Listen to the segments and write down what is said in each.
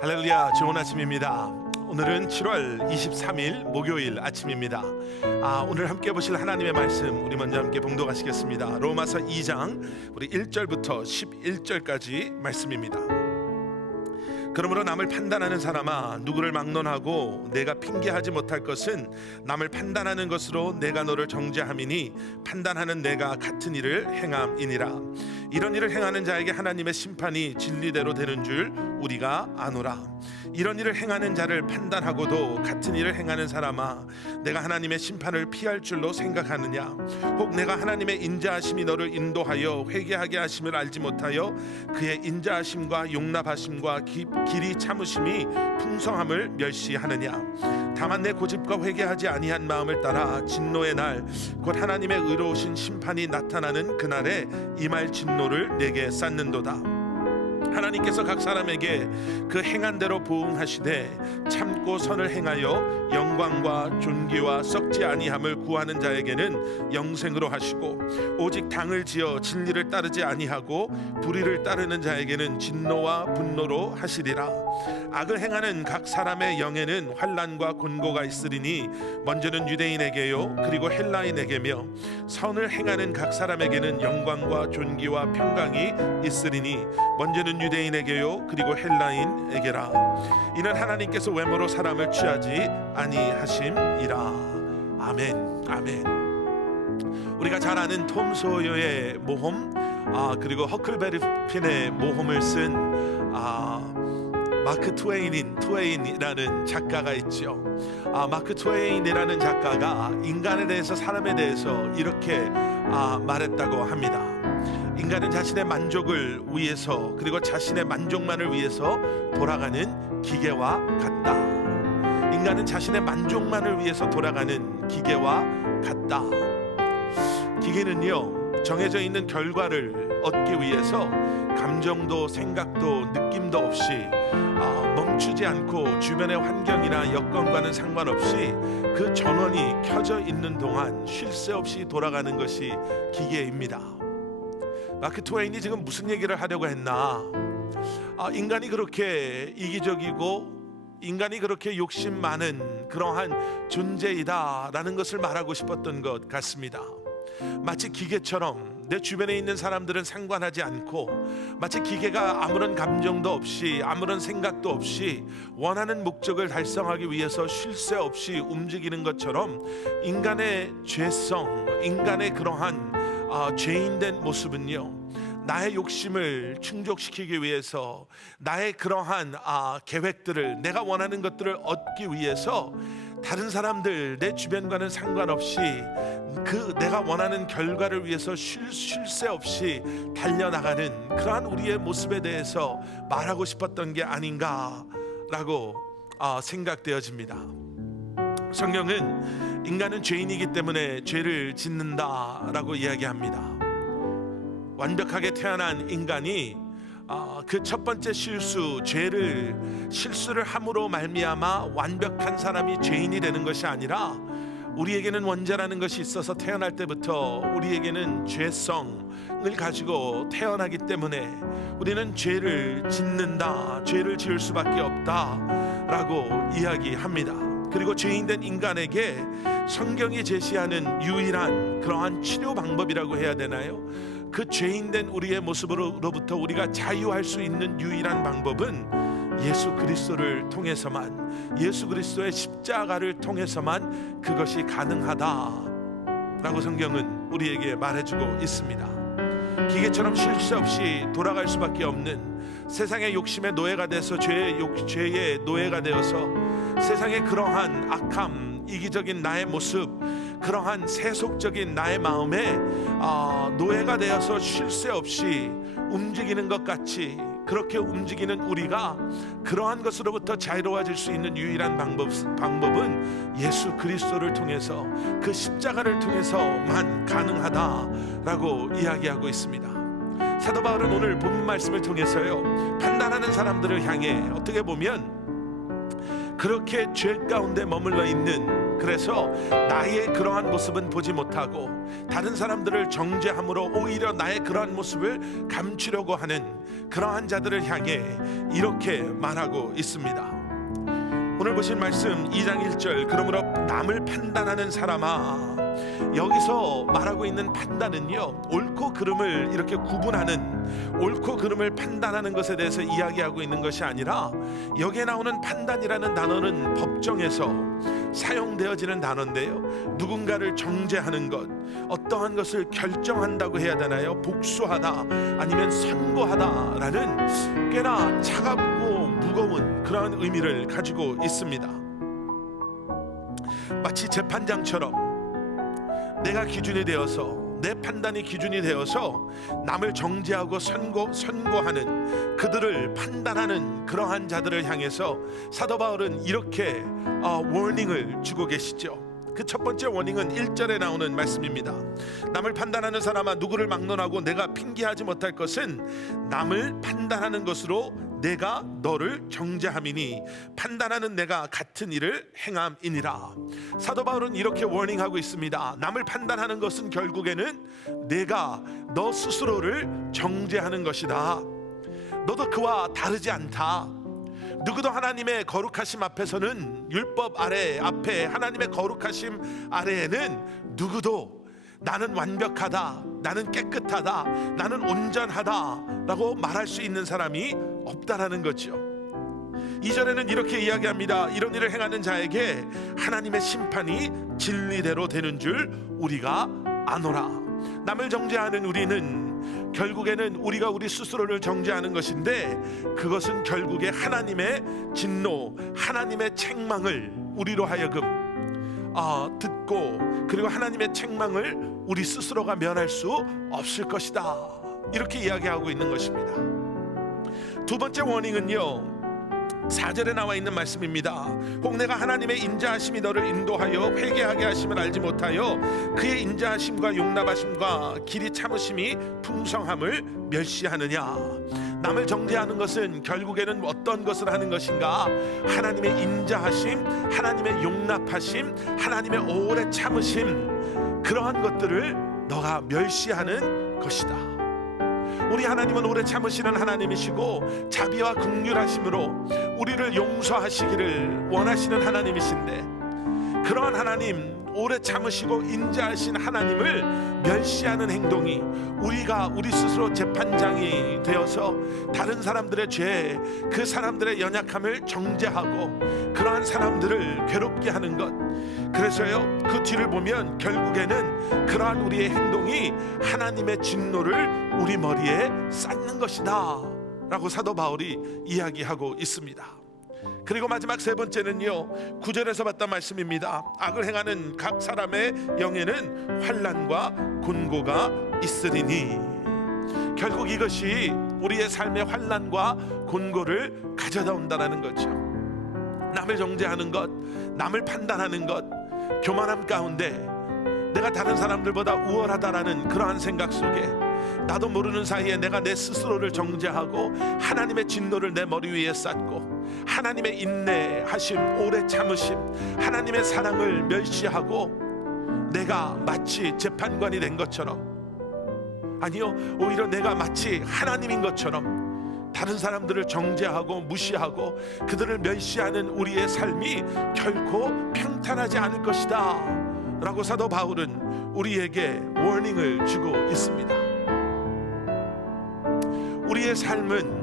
할렐루야, 좋은 아침입니다. 오늘은 7월 23일 목요일 아침입니다. 오늘 함께 보실 하나님의 말씀 우리 먼저 함께 봉독하시겠습니다. 로마서 2장 우리 1절부터 11절까지 말씀입니다. 그러므로 남을 판단하는 사람아, 누구를 막론하고 내가 핑계하지 못할 것은 남을 판단하는 것으로 내가 너를 정죄함이니 판단하는 내가 같은 일을 행함이니라. 이런 일을 행하는 자에게 하나님의 심판이 진리대로 되는 줄 우리가 아노라. 이런 일을 행하는 자를 판단하고도 같은 일을 행하는 사람아, 내가 하나님의 심판을 피할 줄로 생각하느냐? 혹 내가 하나님의 인자하심이 너를 인도하여 회개하게 하심을 알지 못하여 그의 인자하심과 용납하심과 길이 참으심이 풍성함을 멸시하느냐? 다만 내 고집과 회개하지 아니한 마음을 따라 진노의 날 곧 하나님의 의로우신 심판이 나타나는 그날에 임할 진노를 내게 쌓는도다. 하나님께서 각 사람에게 그 행한 대로 보응하시되 참고 선을 행하여 영광과 존귀와 썩지 아니함을 구하는 자에게는 영생으로 하시고, 오직 당을 지어 진리를 따르지 아니하고 불의를 따르는 자에게는 진노와 분노로 하시리라. 악을 행하는 각 사람의 영에는 환난과 곤고가 있으리니 먼저는 유대인에게요 그리고 헬라인에게며, 선을 행하는 각 사람에게는 영광과 존귀와 평강이 있으리니 먼저는 유대인에게요 그리고 헬라인에게라. 이는 하나님께서 외모로 사람을 취하지 아니하심이라. 아멘, 아멘. 우리가 잘 아는 톰 소여의 모험, 그리고 허클베리 핀의 모험을 쓴 마크 트웨인이라는 작가가 있죠. 마크 트웨인이라는 작가가 인간에 대해서, 사람에 대해서 이렇게 말했다고 합니다. 인간은 자신의 만족을 위해서, 그리고 자신의 만족만을 위해서 돌아가는 기계와 같다. 인간은 자신의 만족만을 위해서 돌아가는 기계와 같다. 기계는요, 정해져 있는 결과를 얻기 위해서 감정도 생각도 느낌도 없이 멈추지 않고 주변의 환경이나 여건과는 상관없이 그 전원이 켜져 있는 동안 쉴 새 없이 돌아가는 것이 기계입니다. 마크 트웨인이 지금 무슨 얘기를 하려고 했나? 인간이 그렇게 이기적이고 인간이 그렇게 욕심 많은 그러한 존재이다라는 것을 말하고 싶었던 것 같습니다. 마치 기계처럼 내 주변에 있는 사람들은 상관하지 않고, 마치 기계가 아무런 감정도 없이 아무런 생각도 없이 원하는 목적을 달성하기 위해서 쉴 새 없이 움직이는 것처럼, 인간의 죄성, 인간의 그러한 죄인된 모습은요, 나의 욕심을 충족시키기 위해서, 나의 그러한 계획들을, 내가 원하는 것들을 얻기 위해서 다른 사람들, 내 주변과는 상관없이 그 내가 원하는 결과를 위해서 쉴 새 없이 달려나가는 그러한 우리의 모습에 대해서 말하고 싶었던 게 아닌가라고 생각되어집니다. 성경은 인간은 죄인이기 때문에 죄를 짓는다라고 이야기합니다. 완벽하게 태어난 인간이 그 첫 번째 실수를 함으로 말미암아 완벽한 사람이 죄인이 되는 것이 아니라, 우리에게는 원죄라는 것이 있어서 태어날 때부터 우리에게는 죄성을 가지고 태어나기 때문에 우리는 죄를 짓는다, 죄를 지을 수밖에 없다라고 이야기합니다. 그리고 죄인된 인간에게 성경이 제시하는 유일한 그러한 치료 방법이라고 해야 되나요? 그 죄인된 우리의 모습으로부터 우리가 자유할 수 있는 유일한 방법은 예수 그리스도를 통해서만, 예수 그리스도의 십자가를 통해서만 그것이 가능하다라고 성경은 우리에게 말해주고 있습니다. 기계처럼 쉴 새 없이 돌아갈 수밖에 없는, 세상의 욕심의 노예가 돼서 죄의 노예가 되어서 세상의 그러한 악함, 이기적인 나의 모습, 그러한 세속적인 나의 마음에 노예가 되어서 쉴 새 없이 움직이는 것 같이, 그렇게 움직이는 우리가 그러한 것으로부터 자유로워질 수 있는 유일한 방법은 예수 그리스도를 통해서, 그 십자가를 통해서만 가능하다라고 이야기하고 있습니다. 사도 바울은 오늘 본문 말씀을 통해서요, 판단하는 사람들을 향해 어떻게 보면 그렇게 죄 가운데 머물러 있는 그래서 나의 그러한 모습은 보지 못하고 다른 사람들을 정죄함으로 오히려 나의 그러한 모습을 감추려고 하는 그러한 자들을 향해 이렇게 말하고 있습니다. 오늘 보신 말씀 2장 1절, 그러므로 남을 판단하는 사람아, 여기서 말하고 있는 판단은요, 옳고 그름을 이렇게 구분하는, 옳고 그름을 판단하는 것에 대해서 이야기하고 있는 것이 아니라, 여기에 나오는 판단이라는 단어는 법정에서 사용되어지는 단어인데요, 누군가를 정죄하는 것, 어떠한 것을 결정한다고 해야 되나요? 복수하다 아니면 선고하다라는 꽤나 차갑고 무거운 그러한 의미를 가지고 있습니다. 마치 재판장처럼 내가 기준이 되어서, 내 판단이 기준이 되어서 남을 정죄하고 선고하는, 그들을 판단하는 그러한 자들을 향해서 사도 바울은 이렇게 워닝을 주고 계시죠. 그 첫 번째 워닝은 1절에 나오는 말씀입니다. 남을 판단하는 사람아, 누구를 막론하고 내가 핑계하지 못할 것은 남을 판단하는 것으로 내가 너를 정죄함이니 판단하는 내가 같은 일을 행함이니라. 사도 바울은 이렇게 워닝하고 있습니다. 남을 판단하는 것은 결국에는 내가 너 스스로를 정죄하는 것이다. 너도 그와 다르지 않다. 누구도 하나님의 거룩하심 앞에서는, 율법 앞에 하나님의 거룩하심 아래에는 누구도 나는 완벽하다, 나는 깨끗하다, 나는 온전하다 라고 말할 수 있는 사람이 없다라는 거죠. 2절에는 이렇게 이야기합니다. 이런 일을 행하는 자에게 하나님의 심판이 진리대로 되는 줄 우리가 아노라. 남을 정죄하는 우리는 결국에는 우리가 우리 스스로를 정죄하는 것인데, 그것은 결국에 하나님의 진노, 하나님의 책망을 우리로 하여금 듣고, 그리고 하나님의 책망을 우리 스스로가 면할 수 없을 것이다, 이렇게 이야기하고 있는 것입니다. 두 번째 워닝은요, 4절에 나와 있는 말씀입니다. 혹 내가 하나님의 인자하심이 너를 인도하여 회개하게 하심을 알지 못하여 그의 인자하심과 용납하심과 길이 참으심이 풍성함을 멸시하느냐. 남을 정죄하는 것은 결국에는 어떤 것을 하는 것인가? 하나님의 인자하심, 하나님의 용납하심, 하나님의 오래 참으심, 그러한 것들을 너가 멸시하는 것이다. 우리 하나님은 오래 참으시는 하나님이시고 자비와 긍휼하심으로 우리를 용서하시기를 원하시는 하나님이신데, 그러한 하나님, 오래 참으시고 인자하신 하나님을 멸시하는 행동이, 우리 스스로 재판장이 되어서 다른 사람들의 죄, 그 사람들의 연약함을 정죄하고 그러한 사람들을 괴롭게 하는 것, 그래서요, 그 뒤를 보면 결국에는 그러한 우리의 행동이 하나님의 진노를 우리 머리에 쌓는 것이다 라고 사도 바울이 이야기하고 있습니다. 그리고 마지막 세 번째는요, 9절에서 봤던 말씀입니다. 악을 행하는 각 사람의 영에는 환난과 곤고가 있으리니. 결국 이것이 우리의 삶의 환난과 곤고를 가져다 온다는 거죠. 남을 정죄하는 것, 남을 판단하는 것, 교만함 가운데 내가 다른 사람들보다 우월하다라는 그러한 생각 속에 나도 모르는 사이에 내가 내 스스로를 정죄하고 하나님의 진노를 내 머리 위에 쌓고 하나님의 인내하심, 오래 참으심, 하나님의 사랑을 멸시하고 내가 마치 재판관이 된 것처럼, 아니요, 오히려 내가 마치 하나님인 것처럼 다른 사람들을 정죄하고 무시하고 그들을 멸시하는 우리의 삶이 결코 평탄하지 않을 것이다 라고 사도 바울은 우리에게 워닝을 주고 있습니다. 우리의 삶은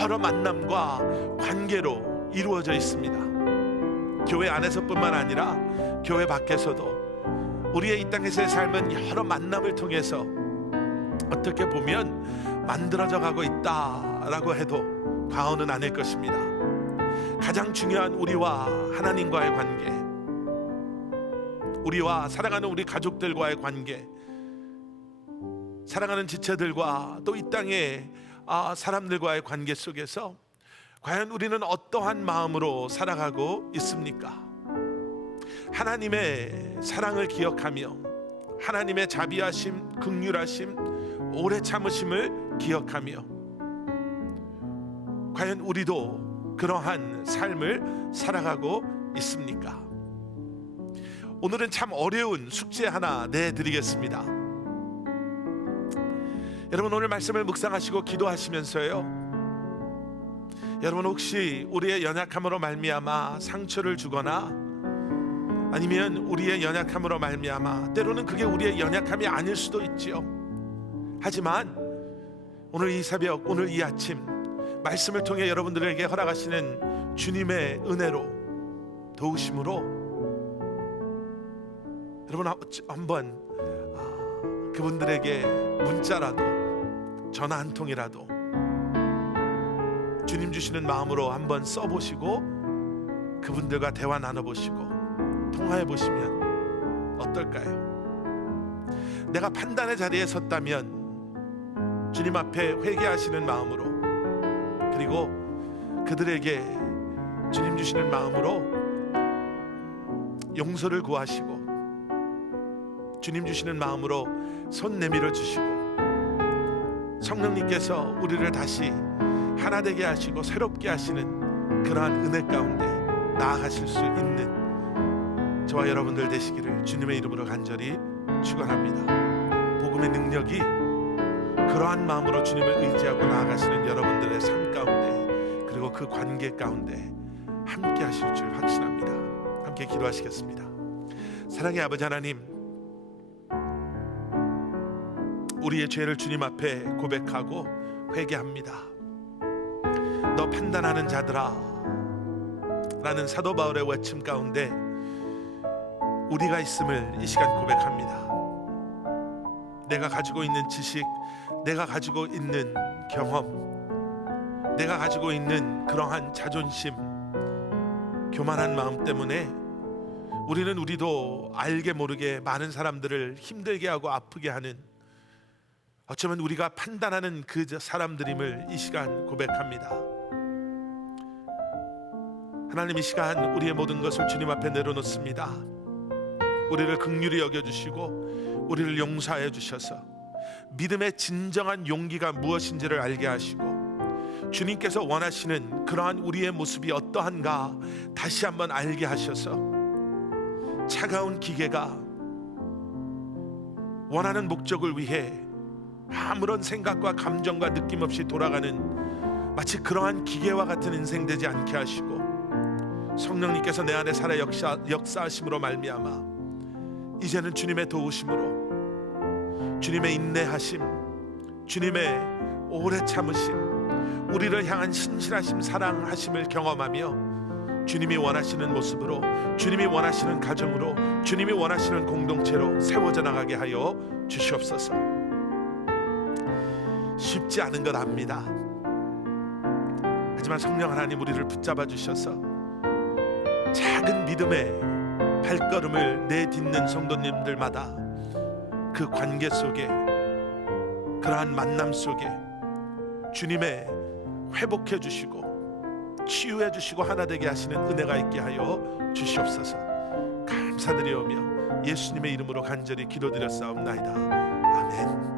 여러 만남과 관계로 이루어져 있습니다. 교회 안에서뿐만 아니라 교회 밖에서도 우리의 이 땅에서의 삶은 여러 만남을 통해서 어떻게 보면 만들어져 가고 있다라고 해도 과언은 아닐 것입니다. 가장 중요한 우리와 하나님과의 관계, 우리와 사랑하는 우리 가족들과의 관계, 사랑하는 지체들과 또 이 땅의 사람들과의 관계 속에서 과연 우리는 어떠한 마음으로 살아가고 있습니까? 하나님의 사랑을 기억하며 하나님의 자비하심, 긍휼하심, 오래 참으심을 기억하며 과연 우리도 그러한 삶을 살아가고 있습니까? 오늘은 참 어려운 숙제 하나 내드리겠습니다. 여러분, 오늘 말씀을 묵상하시고 기도하시면서요, 여러분 혹시 우리의 연약함으로 말미암아 상처를 주거나 아니면 우리의 연약함으로 말미암아, 때로는 그게 우리의 연약함이 아닐 수도 있지요. 하지만 오늘 이 새벽, 오늘 이 아침 말씀을 통해 여러분들에게 허락하시는 주님의 은혜로, 도우심으로 여러분 한번 그분들에게 문자라도 전화 한 통이라도 주님 주시는 마음으로 한번 써보시고 그분들과 대화 나눠보시고 통화해 보시면 어떨까요? 내가 판단의 자리에 섰다면 주님 앞에 회개하시는 마음으로, 그리고 그들에게 주님 주시는 마음으로 용서를 구하시고 주님 주시는 마음으로 손 내밀어 주시고 성령님께서 우리를 다시 하나 되게 하시고 새롭게 하시는 그러한 은혜 가운데 나아가실 수 있는 저와 여러분들 되시기를 주님의 이름으로 간절히 축원합니다. 복음의 능력이 그러한 마음으로 주님을 의지하고 나아가시는 여러분들의 삶 가운데, 그리고 그 관계 가운데 함께 하실 줄 확신합니다. 함께 기도하시겠습니다. 사랑의 아버지 하나님, 우리의 죄를 주님 앞에 고백하고 회개합니다. 너 판단하는 자들아 라는 사도 바울의 외침 가운데 우리가 있음을 이 시간 고백합니다. 내가 가지고 있는 지식, 내가 가지고 있는 경험, 내가 가지고 있는 그러한 자존심, 교만한 마음 때문에 우리도 알게 모르게 많은 사람들을 힘들게 하고 아프게 하는, 어쩌면 우리가 판단하는 그 사람들임을 이 시간 고백합니다. 하나님, 이 시간 우리의 모든 것을 주님 앞에 내려놓습니다. 우리를 긍휼히 여겨주시고 우리를 용서하여 주셔서 믿음의 진정한 용기가 무엇인지를 알게 하시고 주님께서 원하시는 그러한 우리의 모습이 어떠한가 다시 한번 알게 하셔서 차가운 기계가 원하는 목적을 위해 아무런 생각과 감정과 느낌 없이 돌아가는 마치 그러한 기계와 같은 인생 되지 않게 하시고 성령님께서 내 안에 살아 역사하심으로 말미암아 이제는 주님의 도우심으로, 주님의 인내하심, 주님의 오래 참으심, 우리를 향한 신실하심, 사랑하심을 경험하며 주님이 원하시는 모습으로, 주님이 원하시는 가정으로, 주님이 원하시는 공동체로 세워져 나가게 하여 주시옵소서. 쉽지 않은 것 압니다. 하지만 성령 하나님, 우리를 붙잡아 주셔서 작은 믿음의 발걸음을 내딛는 성도님들마다 그 관계 속에, 그러한 만남 속에 주님의 회복해 주시고 치유해 주시고 하나 되게 하시는 은혜가 있게 하여 주시옵소서. 감사드리오며 예수님의 이름으로 간절히 기도드렸사옵나이다. 아멘.